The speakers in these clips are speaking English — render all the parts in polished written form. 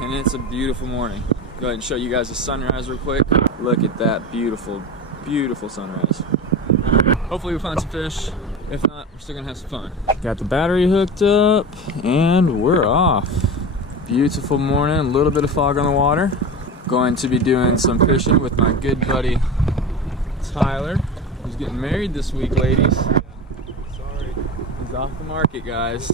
and it's a beautiful morning. Go ahead and show you guys the sunrise real quick. Look at that beautiful, beautiful sunrise. Hopefully we find some fish. If not, we're still gonna have some fun. Got the battery hooked up and we're off. Beautiful morning, a little bit of fog on the water. Going to be doing some fishing with my good buddy Tyler, who's getting married this week, ladies. Sorry. He's off the market, guys.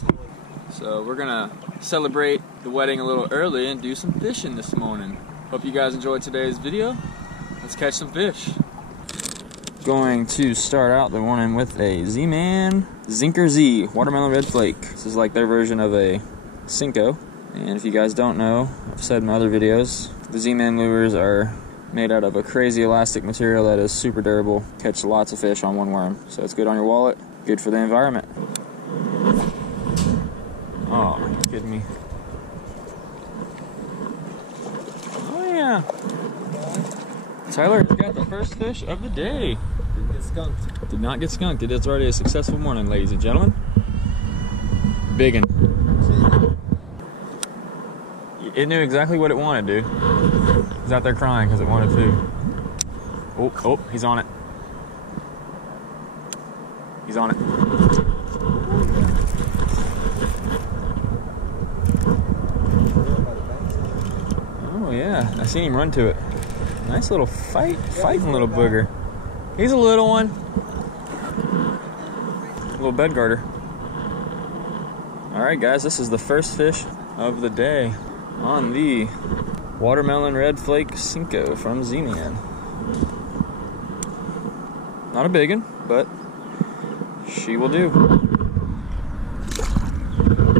So we're gonna celebrate the wedding a little early and do some fishing this morning. Hope you guys enjoyed today's video. Let's catch some fish. Going to start out the morning with a Z-Man Zinker Z Watermelon Red Flake. This is like their version of a Senko. And if you guys don't know, I've said in my other videos, the Z-Man lures are made out of a crazy elastic material that is super durable. Catch lots of fish on one worm. So it's good on your wallet, good for the environment. Oh, are you kidding me? Oh yeah. Tyler got the first fish of the day. Didn't get skunked. Did not get skunked. It is already a successful morning, ladies and gentlemen. Biggin. It knew exactly what it wanted, dude. It was out there crying because it wanted food. Oh, he's on it. He's on it. Oh yeah, I seen him run to it. Nice little fighting little booger. He's a little one. A little bed garter. All right, guys, this is the first fish of the day on the Watermelon Red Flake Senko from Z-Man. Not a big one, but she will do.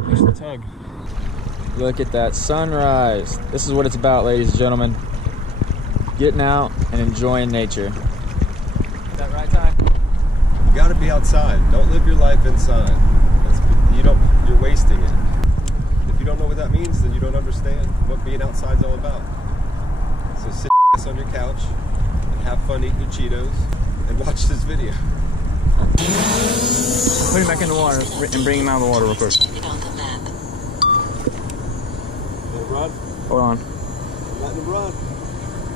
There's the tug. Look at that sunrise. This is what it's about, ladies and gentlemen. Getting out and enjoying nature. Is that right, Ty? You gotta be outside. Don't live your life inside. You're wasting it. If you don't know what that means, then you don't understand what being outside's all about. So sit on your couch and have fun eating your Cheetos and watch this video. Put him back in the water and bring him out of the water real quick. Rod? Hold on. Let him run.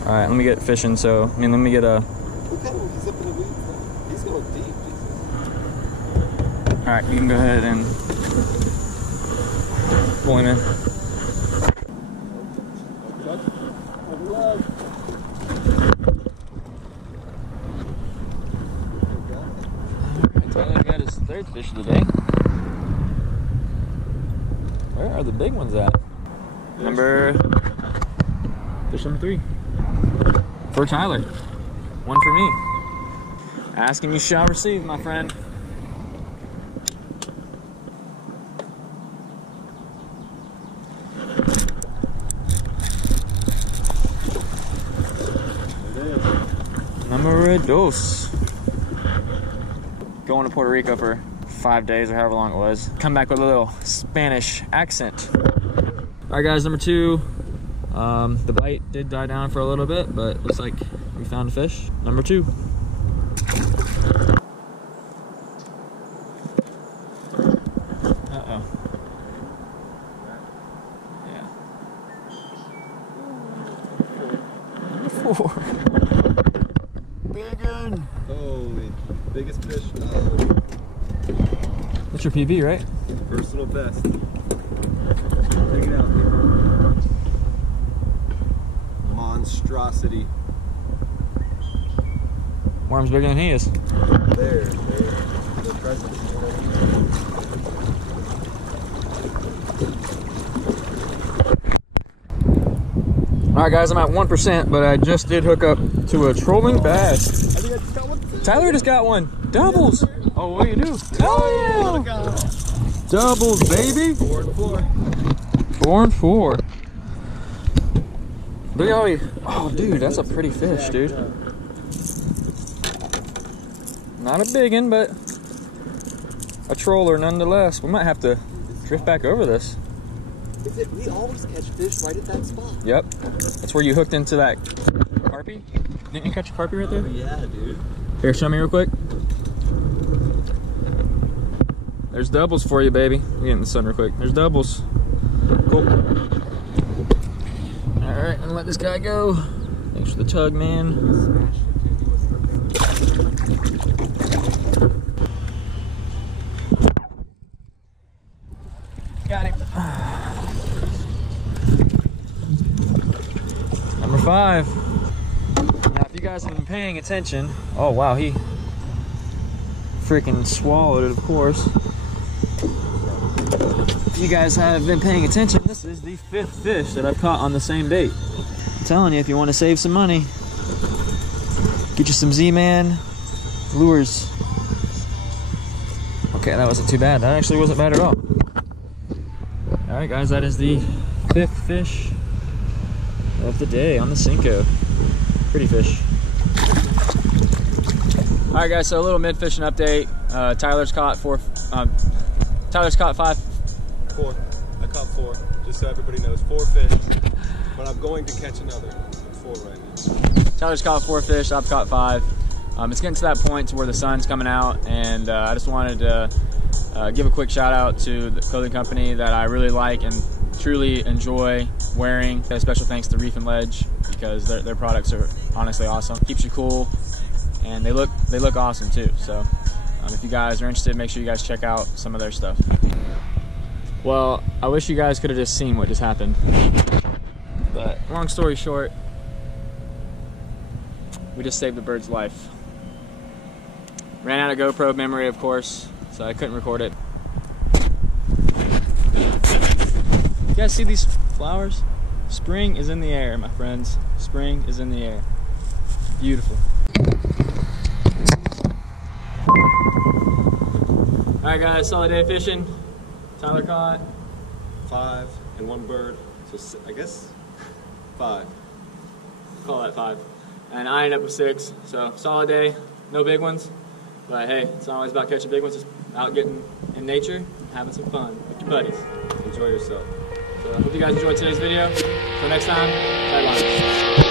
Alright, let me get fishing, let me get a... Look at him, he's up in the weeds now. He's going deep, Jesus. Alright, you can go ahead and pull him in. Tyler got his third fish of the day. Where are the big ones at? Fish number 3. For Tyler. 1 for me. Ask and you shall receive, my friend. Number 2. Going to Puerto Rico for 5 days or however long it was. Come back with a little Spanish accent. All right, guys, number 2. The bite did die down for a little bit, but looks like we found a fish. Number 2. Uh-oh. Yeah. Number 4. Big one. Holy, biggest fish. Oh. That's your PB, right? Personal best. Check it out. Monstrosity. Worm's bigger than he is. There. The present. Alright guys, I'm at 1%, but I just did hook up to a trolling bass. I think I just got one. Tyler just got one. Doubles. Oh, what do you do? Oh, yeah. Doubles, baby. 4 and 4. 4 and 4. Look how he... Oh, dude, that's a pretty fish, dude. Not a big one, but a troller nonetheless. We might have to drift back over this. Is it? We always catch fish right at that spot. Yep. That's where you hooked into that carpy. Didn't you catch a carpy right there? Oh, yeah, dude. Here, show me real quick. There's doubles for you, baby. We'll get in the sun real quick. There's doubles. Cool. Alright, I'm gonna let this guy go. Thanks for the tug, man. Got him. Number 5. Now, if you guys have been paying attention, oh wow, he freaking swallowed it, of course. If you guys have been paying attention, this is the 5th fish that I've caught on the same bait. I'm telling you, if you want to save some money, get you some Z-Man lures. Okay, that wasn't too bad. That actually wasn't bad at all. Alright guys, that is the 5th fish of the day on the Senko. Pretty fish. Alright guys, so a little mid-fishing update. Tyler's caught 5. 4. I caught 4. Just so everybody knows, 4 fish. But I'm going to catch another. 4 right now. Tyler's caught 4 fish. I've caught 5. It's getting to that point to where the sun's coming out, and I just wanted to give a quick shout out to the clothing company that I really like and truly enjoy wearing. A special thanks to Reef and Ledge, because their products are honestly awesome. Keeps you cool, and they look awesome too. So if you guys are interested, make sure you guys check out some of their stuff. Well, I wish you guys could have just seen what just happened. But long story short, we just saved the bird's life. Ran out of GoPro memory, of course, so I couldn't record it. You guys see these flowers? Spring is in the air, my friends. Spring is in the air. Beautiful. Alright guys, solid day of fishing. Tyler caught 5 and 1 bird, so I guess 5. Call that 5. And I ended up with 6, so solid day, no big ones. But hey, it's not always about catching big ones, it's out getting in nature, having some fun with your buddies. Enjoy yourself. So I hope you guys enjoyed today's video. Until next time, tag on.